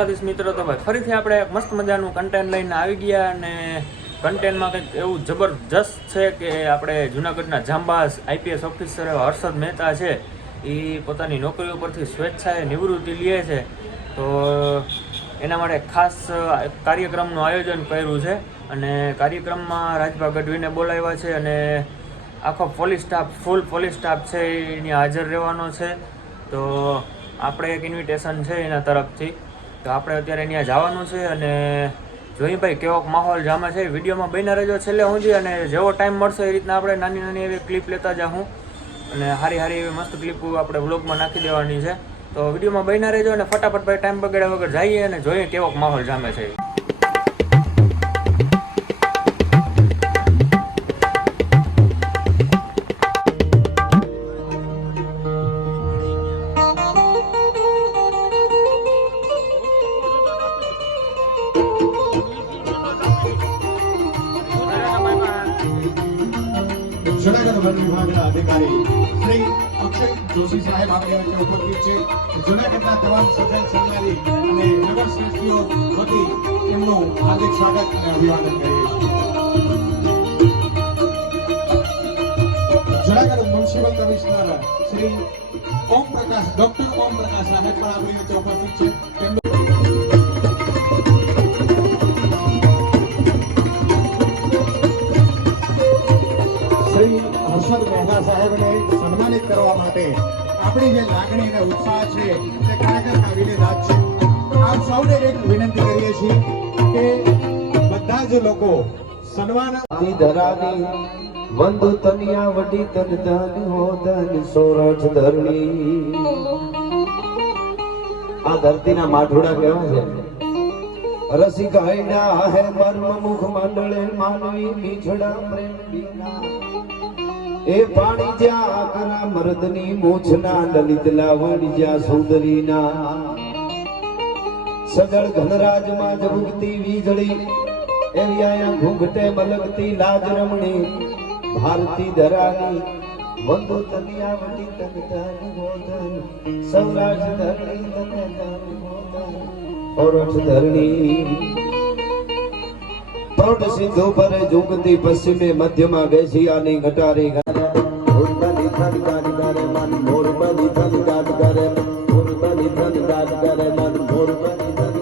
દ્વારકાધીશ મિત્રો. તો ભાઈ ફરીથી આપણે મસ્ત મજાનું કન્ટેન્ટ લઈને આવી ગયા અને કન્ટેન્ટમાં કંઈક એવું જબરજસ્ત છે કે આપણે જૂનાગઢના જાંબાઝ આઈપીએસ ઓફિસર એવા હર્ષદ મહેતા છે, એ પોતાની નોકરી ઉપરથી સ્વેચ્છાએ નિવૃત્તિ લે છે. તો એના માટે ખાસ કાર્યક્રમનું આયોજન કર્યું છે અને કાર્યક્રમમાં રાજભા ગઢવીને બોલાવ્યા છે અને આખો પોલીસ સ્ટાફ ફૂલ પોલીસ સ્ટાફ છે એની હાજર રહેવાનો છે. તો આપણે એક ઇન્વિટેશન છે એના તરફથી, તો આપણે અત્યારે ત્યાં જવાનું છે અને જોઈ ભાઈ કેવોક માહોલ જામે છે. વિડીયોમાં બન્યા રહેજો છેલ્લે સુધી અને જેવો ટાઈમ મળશે એ રીતના આપણે નાની નાની એવી ક્લિપ લેતા જાઉં અને સારી એવી મસ્ત ક્લિપ આપણે વ્લોગમાં નાખી દેવાની છે. તો વિડીયોમાં બન્યા રહેજો અને ફટાફટ ભાઈ ટાઈમ બગાડ્યા વગર જઈએ અને જોઈએ કેવોક માહોલ જામે છે. જૂનાગઢ વન વિભાગના અધિકારી શ્રી અક્ષય જોશી સાહેબ આપણી વચ્ચે ઉપસ્થિત છે. જૂનાગઢના તમામ સજ્જન સન્માની અને નગરશ્રેષ્ઠીઓ વતી એમનું હાર્દિક સ્વાગત અને અભિવાદન કરીએ છીએ. Junagadh municipal commissioner Shri doctor Om Prakash સાહેબ પણ આપણી વચ્ચે ઉપસ્થિત છે. હર્ષદ મહેતા સાહેબને સન્માનિત કરવા માટે આપણી જે લાગણી અને ઉત્સાહ છે તે ખરેખર કાબિલે-દાદ છે. આપ સૌને એક વિનંતી કરીએ છીએ કે બધા જ લોકો સન્માન ધરાની વંદુ તનિયા વડી તન ધન હો ધન સોરઠ ધરણી. આ ધરતીના માઠોડા કહેવાય છે. રસિક હૈડા હે મર્મ મુખ મંડળે માનવી મીઠડા પ્રેમ બીના. એ પાણી જ્યાં કરા મર્દની મૂછના લલિત લાવણ જ્યાં સુંદરીના. સજળ ઘનરાજમાં જબુકતી વીજળી એવી આયા ઘૂંઘટે મલકતી લાજ રમણી. ભારતી ધરાની વંદુ તનિયા વટી તન ધન હો ધન સૌરાષ્ટ્ર ધરણી તન ધન હો ધન સૌરાષ્ટ્ર ધરણી. પ્રૌઢ સિંધુ પર ઝુંકતી પશ્ચિમે મધ્યમાં બેસિયાની ઘટારી મોરબલી થન ગાડ કરે મન મોરબલી થન ગાડ કરે મોરબલી થન ગાડ કરે મન મોરબલી થન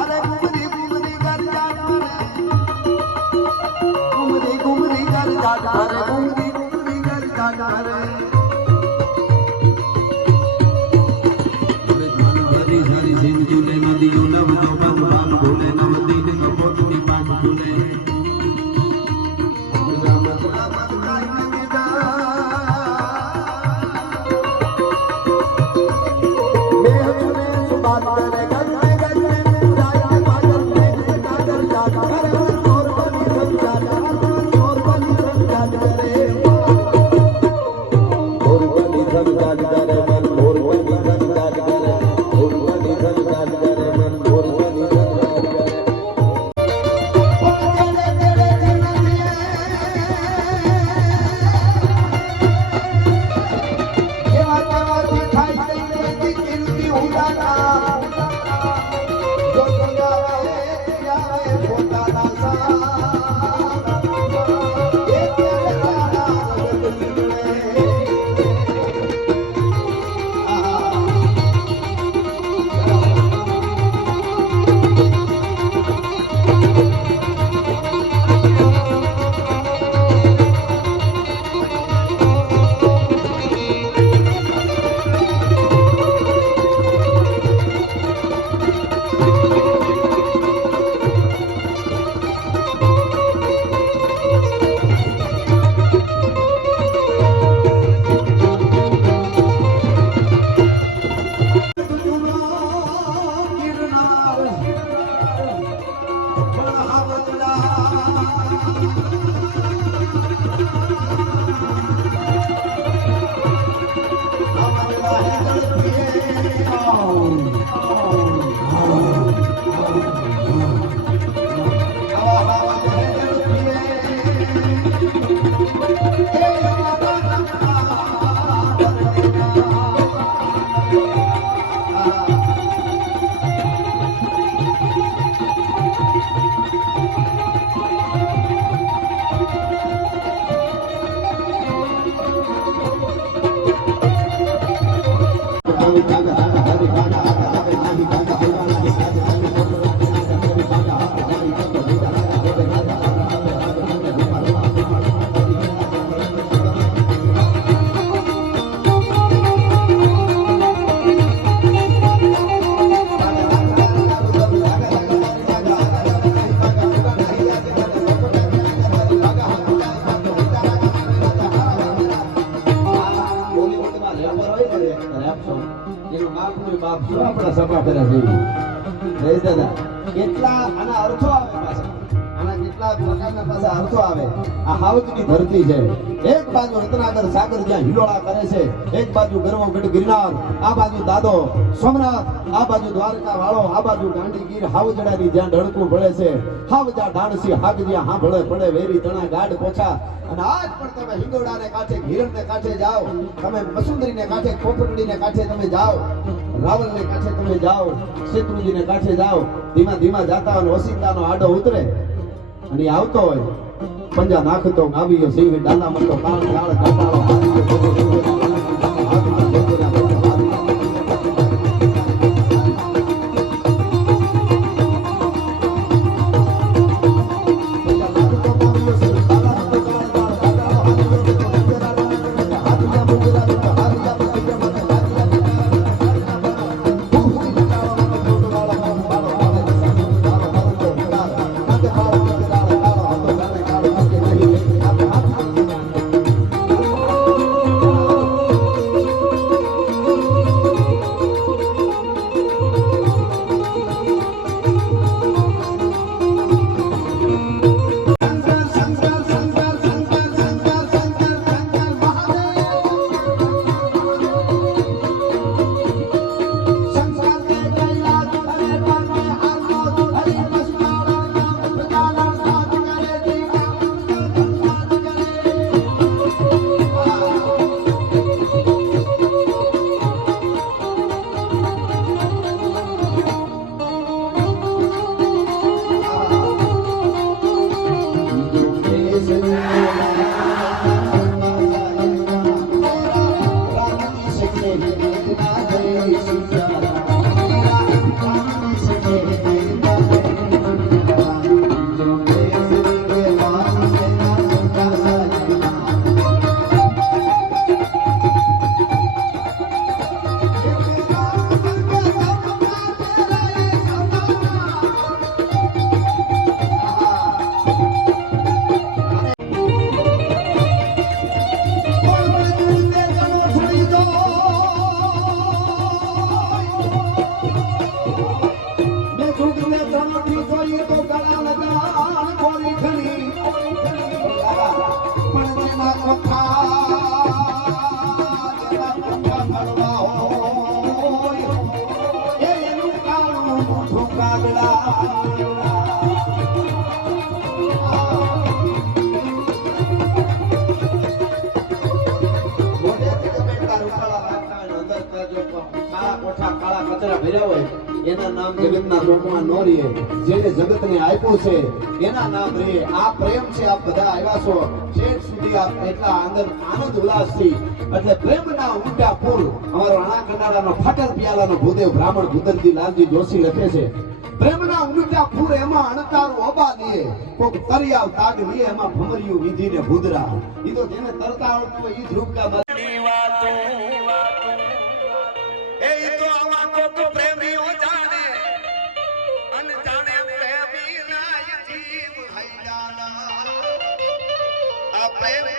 અરે આપણા સભા કર્યા જેવી જય દાદા કેટલા આના અર્થો આવે પાછા આના કેટલા પ્રકારના પાછા અર્થો આવે આ હાવજની ધરતી છે એક બાજુ રત્નાકર સાગર જ્યાં હિલોળા કરે છે એક બાજુ ગરવગઢ ગિરનાર આ બાજુ દાદો સોમનાથ આ બાજુ દ્વારકા વાળો આ બાજુ ગાંડીગીર હાવજડાની જ્યાં ઢળકું ભળે છે હાવજા ડાણસી હાગ જ્યાં હાંભળે પડે વેરી તણા ગાઢ પોછા અને આજ પણ તમે હિંગોડાને કાંઠે ઘીરણને કાંઠે જાઓ તમે મસુંદરીને કાંઠે કોપરડીને કાંઠે તમે જાઓ રાવલને કાંઠે તમે જાઓ શેત્રુજીને કાંઠે જાઓ ધીમા ધીમા જાતા હોય ઓસિંતાનો આડો ઉતરે અને આવતો હોય પંજા નાખતો નાવીયો સિંહ ડાલા મતો કાળ કાળ કાટાળો એના નામ જગતના લોકમાં નો રહે જેને જગતને આપ્યું છે એના નામ રહે આ પ્રેમ છે આપ બધા આવ્યા છો છેક સુધી આપ એટલા અંદર આનંદ ઉલ્લાસથી એટલે પ્રેમના ઊંડા ફૂલ અમારો રાણા કંડાળાનો ફાટલ પિયાલાનો ભૂદેવ બ્રાહ્મણ ભૂદરજી લાલજી જોશી લખે છે પ્રેમના ઊંડા ફૂલ એમાં અણતારું ઓબા લે કોક તરિયાવ તાગ લે એમાં ભમરિયું વિધીને ભૂદરા ઈ તો જેને તરતા આવડતું હોય ઈ જ રૂપકા બની વાતો એ તો આવા કોક પ્રેમીઓ જાણે અન જાણે પ્રેમી ના જીવ હૈયાના આ પ્રેમ